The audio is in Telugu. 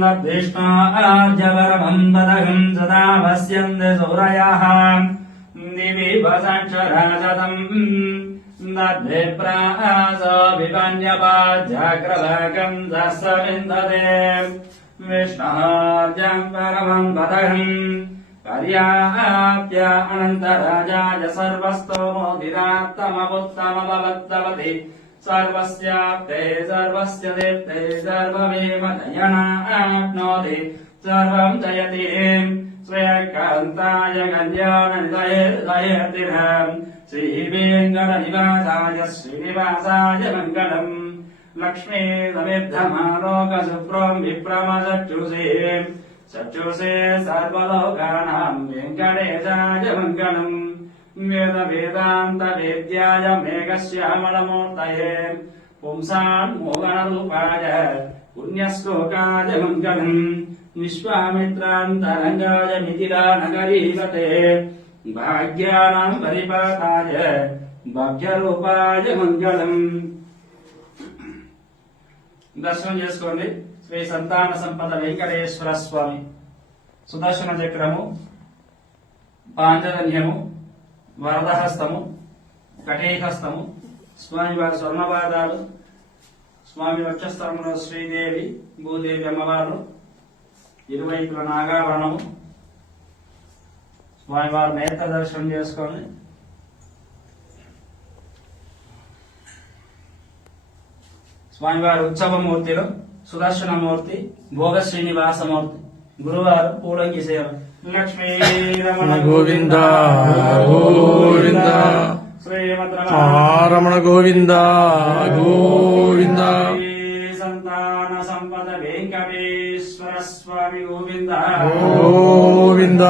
नद्विष्णार्जवरमं पदगं सदा वस्यन्ते सूरयः दिवि वसक्षराजतम् नद्विप्रासो विपन्यपाजाग्रभागं दस्सविन्दते विष्णार्जं परमं पदगम् पर्याप्य अनन्तराजाय सर्वस्तोमोदिरात्तममुत्तमभवद्भवति सर्वस्याप्ते सर्वस्य देप्ते सर्वमेव दयनाप्नोति सर्वं जयति श्रेयकान्ताय कल्याणनिधयेर्दयेतिरम् श्रीवेङ्कटनिवासाय श्रीनिवासाय मङ्गलम् लक्ष्मी समेद्धमालोकसुप्रों विप्रमचक्षुषे चक्षुषे सर्वलोकानां वेङ्कटेशाय मङ्गलम् वेद वेदांत वेद्याय मेघश्यामलमूर्तये पुंसान् मोहनरूपाय पुण्यश्लोकाय मङ्गलम् विश्वामित्रान्तरङ्गाय मिथिलानगरीपते भाग्यानां परिपाताय भाग्यरूपाय मङ्गलम् దర్శనం చేసుకోండి. శ్రీ సంతాన సంపద వెంకటేశ్వర స్వామి సుదర్శన చక్రము, పాంచజన్యము, వరదహస్తము, కటేహస్తము, స్వామివారి స్వర్ణపాదాలు, స్వామి వక్షస్థలములో శ్రీదేవి భూదేవి అమ్మవారు, ఇరువైపుల నాగాభరణము, స్వామివారి నేత్ర దర్శనం చేసుకోండి. స్వామివారి ఉత్సవమూర్తిలో సుదర్శనమూర్తి, భోగ శ్రీనివాసమూర్తి, గురువారు పూలంకి సేవ. లక్ష్మీ రమణ గోవింద గోవింద రమణ గోవింద గోవింద సంతాన సంపద వెంకటేశ్వర స్వామి గోవింద గోవింద